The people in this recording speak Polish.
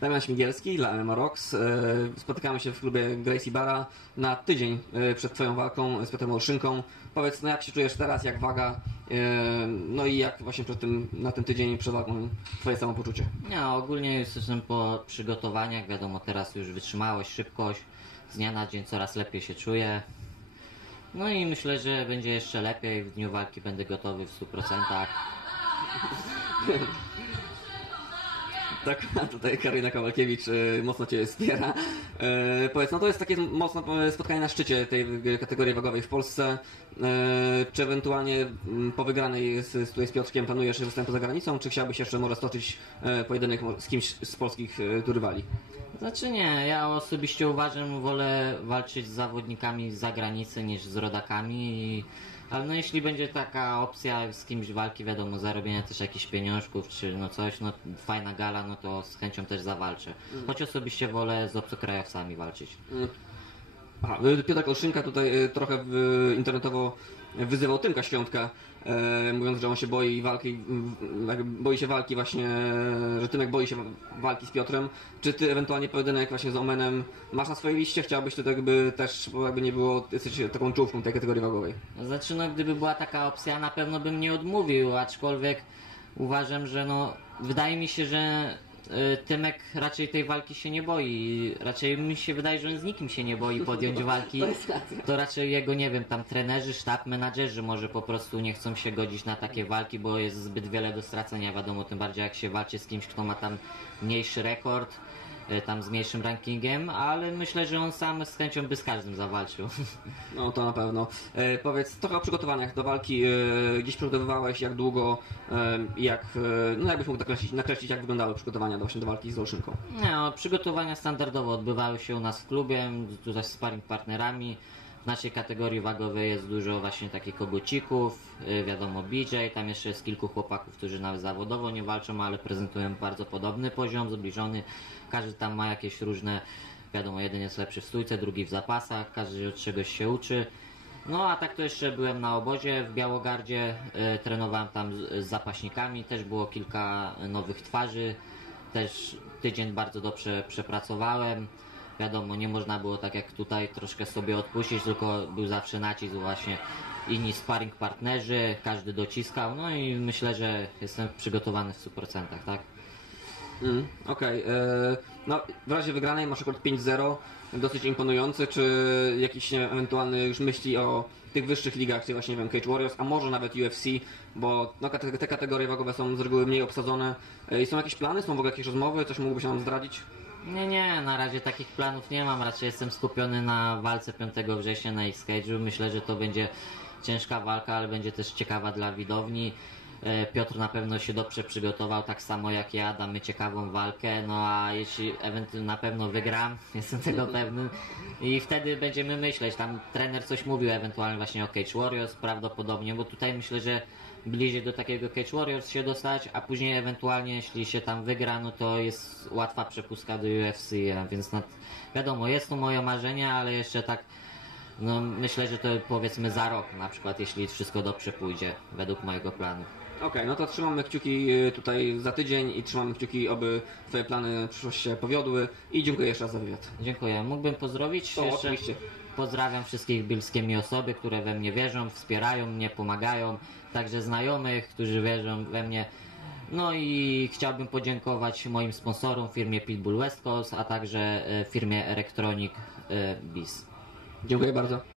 Damian Śmigielski dla MMA Rocks. E, Spotykamy się w klubie Gracie Bara na tydzień e, przed Twoją walką z Piotrem Olszynką. Powiedz, no jak się czujesz teraz, jak waga, e, no i jak właśnie przed tym, na ten tydzień przed walką Twoje samopoczucie? Nie, ogólnie jestem po przygotowaniach, wiadomo, teraz już wytrzymałość, szybkość, z dnia na dzień coraz lepiej się czuję. No i myślę, że będzie jeszcze lepiej, w dniu walki będę gotowy w 100%. Tak, tutaj Karolina Kowalkiewicz e, mocno Cię wspiera. E, powiedz, no to jest takie mocno e, spotkanie na szczycie tej kategorii wagowej w Polsce. Czy ewentualnie m, po wygranej z, z, tutaj z Piotrkiem planujesz występ za granicą, czy chciałbyś jeszcze może stoczyć pojedynek z kimś z polskich tu rywali? Znaczy nie, ja osobiście uważam, wolę walczyć z zawodnikami z zagranicy niż z rodakami. I, ale no jeśli będzie taka opcja z kimś walki, wiadomo, zarobienia też jakichś pieniążków czy no coś, no fajna gala, no to z chęcią też zawalczę. Choć osobiście wolę z obcokrajowcami walczyć. Aha, Piotr Olszynka tutaj y, trochę internetowo wyzywał Tymka Świątka, e, mówiąc, że on się boi walki, boi się walki właśnie, że Tymek boi się walki z Piotrem. Czy ty ewentualnie pojedynek właśnie z Omenem masz na swojej liście? Chciałbyś to jakby też, jakby nie było, jesteś taką czołówką tej kategorii wagowej. Znaczy, no, gdyby była taka opcja, na pewno bym nie odmówił, aczkolwiek uważam, że no, wydaje mi się, że Tymek raczej tej walki się nie boi. Raczej mi się wydaje, że on z nikim się nie boi podjąć walki. To raczej jego, nie wiem, tam trenerzy, sztab, menadżerzy może po prostu nie chcą się godzić na takie walki, bo jest zbyt wiele do stracenia, wiadomo, tym bardziej jak się walczy z kimś, kto ma tam mniejszy rekord, y, tam z mniejszym rankingiem, ale myślę, że on sam z chęcią by z każdym zawalczył. No to na pewno. E, powiedz trochę o przygotowaniach do walki. E, gdzieś przygotowywałeś, jak długo, e, jak, no jakbyś mógł nakreślić, nakreślić, jak wyglądały przygotowania do, właśnie do walki z Olszynką. Nie, no, przygotowania standardowo odbywały się u nas w klubie, tutaj z sparring partnerami. Naszej kategorii wagowej jest dużo właśnie takich kogucików, y, wiadomo BJ, tam jeszcze jest kilku chłopaków, którzy nawet zawodowo nie walczą, ale prezentują bardzo podobny poziom, zbliżony. Każdy tam ma jakieś różne, wiadomo, jeden jest lepszy w stójce, drugi w zapasach, każdy od czegoś się uczy. No a tak to jeszcze byłem na obozie w Białogardzie, y, trenowałem tam z, z zapaśnikami, też było kilka nowych twarzy, też tydzień bardzo dobrze przepracowałem. Wiadomo, nie można było tak jak tutaj troszkę sobie odpuścić, tylko był zawsze nacisk właśnie inni sparring partnerzy, każdy dociskał, no i myślę, że jestem przygotowany w 100%, tak? Mm, Okej. e, No, w razie wygranej masz rekord 5-0, dosyć imponujący. Czy jakieś nie wiem, ewentualne już myśli o tych wyższych ligach, czyli właśnie nie wiem, Cage Warriors, a może nawet UFC, bo no, kate- te kategorie wagowe są z reguły mniej obsadzone. E, I są jakieś plany, są w ogóle jakieś rozmowy, coś mógłbyś nam zdradzić? Nie, nie, na razie takich planów nie mam. Raczej jestem skupiony na walce 5 września na X-Cage'u. Myślę, że to będzie ciężka walka, ale będzie też ciekawa dla widowni. E, Piotr na pewno się dobrze przygotował, tak samo jak ja, damy ciekawą walkę, no a jeśli ewentualnie na pewno wygram, jestem tego pewny. I wtedy będziemy myśleć, tam trener coś mówił ewentualnie właśnie o Cage Warriors prawdopodobnie, bo tutaj myślę, że bliżej do takiego Cage Warriors się dostać, a później ewentualnie jeśli się tam wygra, no to jest łatwa przepustka do UFC, więc nad, wiadomo, jest to moje marzenie, ale jeszcze tak no myślę, że to powiedzmy za rok na przykład, jeśli wszystko dobrze pójdzie według mojego planu. Okej, no to trzymamy kciuki e, tutaj za tydzień i trzymamy kciuki, aby Twoje plany w przyszłości się powiodły i dziękuję jeszcze raz za wywiad. Dziękuję. Mógłbym pozdrowić O, jeszcze? oczywiście. Pozdrawiam wszystkich bielskie mi osoby, które we mnie wierzą, wspierają mnie, pomagają, także znajomych, którzy wierzą we mnie. No i chciałbym podziękować moim sponsorom, firmie Pitbull West Coast, a także e, firmie Electronic e, Biz. Dziękuję bardzo.